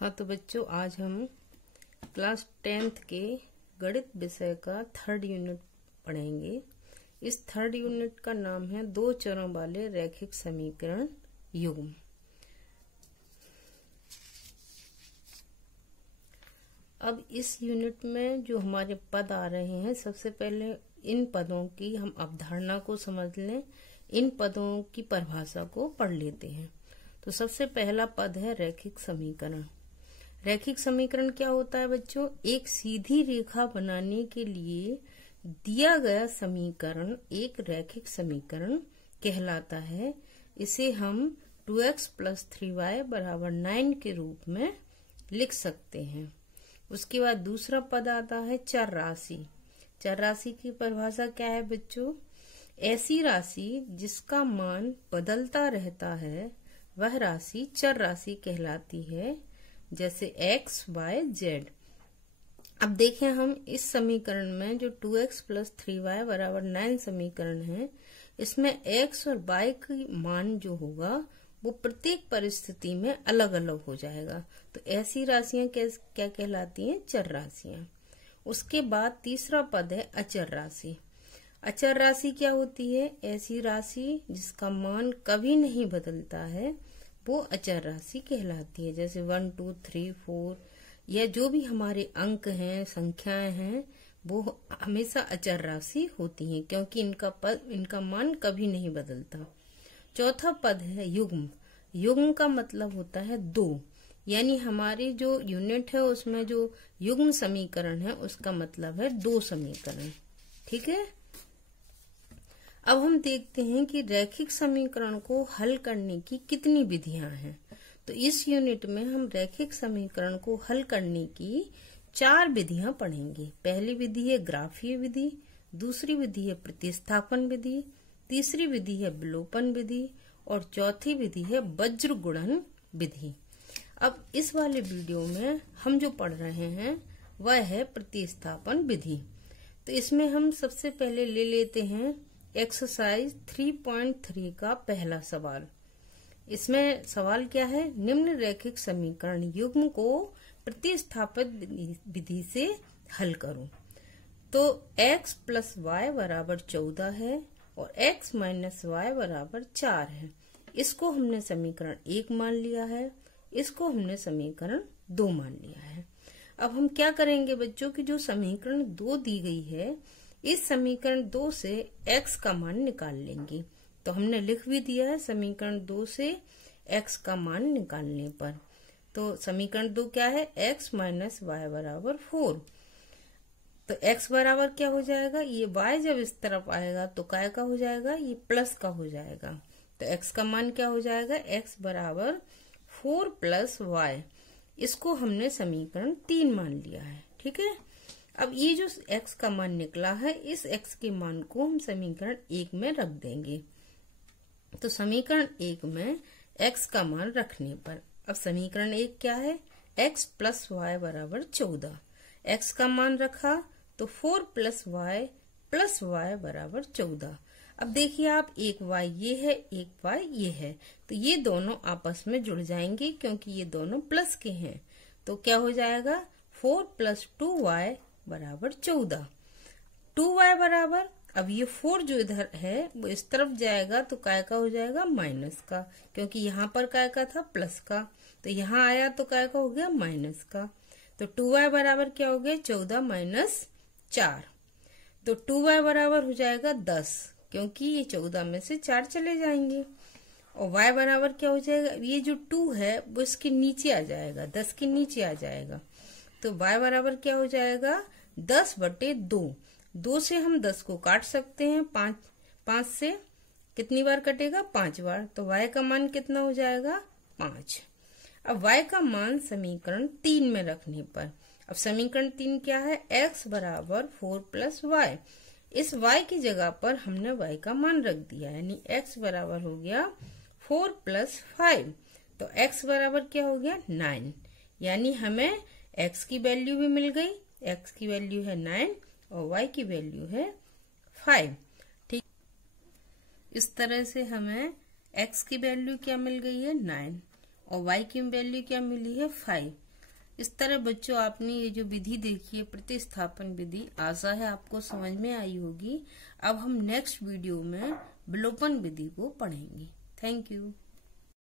हाँ तो बच्चों, आज हम क्लास 10th के गणित विषय का 3rd यूनिट पढ़ेंगे। इस 3rd यूनिट का नाम है दो चरों वाले रैखिक समीकरण युग्म। अब इस यूनिट में जो हमारे पद आ रहे हैं, सबसे पहले इन पदों की हम अवधारणा को समझ लें, इन पदों की परिभाषा को पढ़ लेते हैं। तो सबसे पहला पद है रैखिक समीकरण। रैखिक समीकरण क्या होता है बच्चों? एक सीधी रेखा बनाने के लिए दिया गया समीकरण एक रैखिक समीकरण कहलाता है। इसे हम 2x + 3y = 9 के रूप में लिख सकते हैं। उसके बाद दूसरा पद आता है चर राशि। चर राशि की परिभाषा क्या है बच्चों? ऐसी राशि जिसका मान बदलता रहता है वह राशि चर राशि कहलाती है, जैसे x, y, z। अब देखें, हम इस समीकरण में जो 2x + 3y = 9 समीकरण है, इसमें x और y की मान जो होगा वो प्रत्येक परिस्थिति में अलग अलग हो जाएगा। तो ऐसी राशियां क्या कहलाती हैं? चर राशियां। उसके बाद तीसरा पद है अचर राशि। अचर राशि क्या होती है? ऐसी राशि जिसका मान कभी नहीं बदलता है वो अचर राशि कहलाती है, जैसे 1, 2, 3, 4 या जो भी हमारे अंक हैं, संख्याएं हैं, वो हमेशा अचर राशि होती हैं क्योंकि इनका मान कभी नहीं बदलता। चौथा पद है युग्म। युग्म का मतलब होता है दो, यानी हमारी जो यूनिट है उसमें जो युग्म समीकरण है उसका मतलब है दो समीकरण। ठीक है। अब हम देखते हैं कि रैखिक समीकरण को हल करने की कितनी विधियां हैं। तो इस यूनिट में हम रैखिक समीकरण को हल करने की 4 विधियां पढ़ेंगे। पहली विधि है ग्राफीय विधि, दूसरी विधि है प्रतिस्थापन विधि, तीसरी विधि है विलोपन विधि और चौथी विधि है वज्र गुणन विधि। अब इस वाले वीडियो में हम जो पढ़ रहे हैं वह है प्रतिस्थापन विधि। तो इसमें हम सबसे पहले ले लेते हैं एक्सरसाइज 3.3 का पहला सवाल। इसमें सवाल क्या है? निम्न रैखिक समीकरण युग्म को प्रतिस्थापित विधि से हल करो। तो x + y = 14 है और x - y = 4 है। इसको हमने समीकरण 1 मान लिया है, इसको हमने समीकरण 2 मान लिया है। अब हम क्या करेंगे बच्चों कि जो समीकरण 2 दी गई है, इस समीकरण 2 से x का मान निकाल लेंगे। तो हमने लिख भी दिया है समीकरण 2 से x का मान निकालने पर। तो समीकरण 2 क्या है? x - y = 4। तो x बराबर क्या हो जाएगा? ये y जब इस तरफ आएगा तो काय का हो जाएगा? ये प्लस का हो जाएगा। तो x का मान क्या हो जाएगा? x = 4 + y। इसको हमने समीकरण 3 मान लिया है। ठीक है। अब ये जो x का मान निकला है, इस x के मान को हम समीकरण 1 में रख देंगे। तो समीकरण 1 में x का मान रखने पर अब समीकरण 1 क्या है? x + y = 14। x का मान रखा तो 4 + y + y = 14। अब देखिए आप, एक y ये है, एक y ये है, तो ये दोनों आपस में जुड़ जाएंगे क्योंकि ये दोनों प्लस के हैं। तो क्या हो जाएगा? 4 + 2y = 14। 2y बराबर, अब ये 4 जो इधर है वो इस तरफ जाएगा तो काय का हो जाएगा? माइनस का, क्योंकि यहाँ पर काय का था? प्लस का। तो यहाँ आया तो काय का हो गया? माइनस का। तो 2y बराबर क्या हो गया? 14 - 4। तो 2y बराबर हो जाएगा 10, क्योंकि ये 14 में से 4 चले जाएंगे। और y बराबर क्या हो जाएगा? ये जो 2 है वो इसके नीचे आ जाएगा, 10 के नीचे आ जाएगा। तो y बराबर क्या हो जाएगा? 10/2। 2 से हम 10 को काट सकते हैं, 5 से कितनी बार कटेगा? 5 बार। तो y का मान कितना हो जाएगा? 5। अब y का मान समीकरण 3 में रखने पर, अब समीकरण 3 क्या है? x = 4 + y। इस y की जगह पर हमने y का मान रख दिया, यानी x बराबर हो गया 4 + 5। तो x बराबर क्या हो गया? 9। यानी हमें x की वैल्यू भी मिल गई। x की वैल्यू है 9 और y की वैल्यू है 5। ठीक, इस तरह से हमें x की वैल्यू क्या मिल गई है? 9 और y की वैल्यू क्या मिली है? 5। इस तरह बच्चों आपने ये जो विधि देखी है प्रतिस्थापन विधि, आशा है आपको समझ में आई होगी। अब हम नेक्स्ट वीडियो में विलोपन विधि को पढ़ेंगे। Thank you.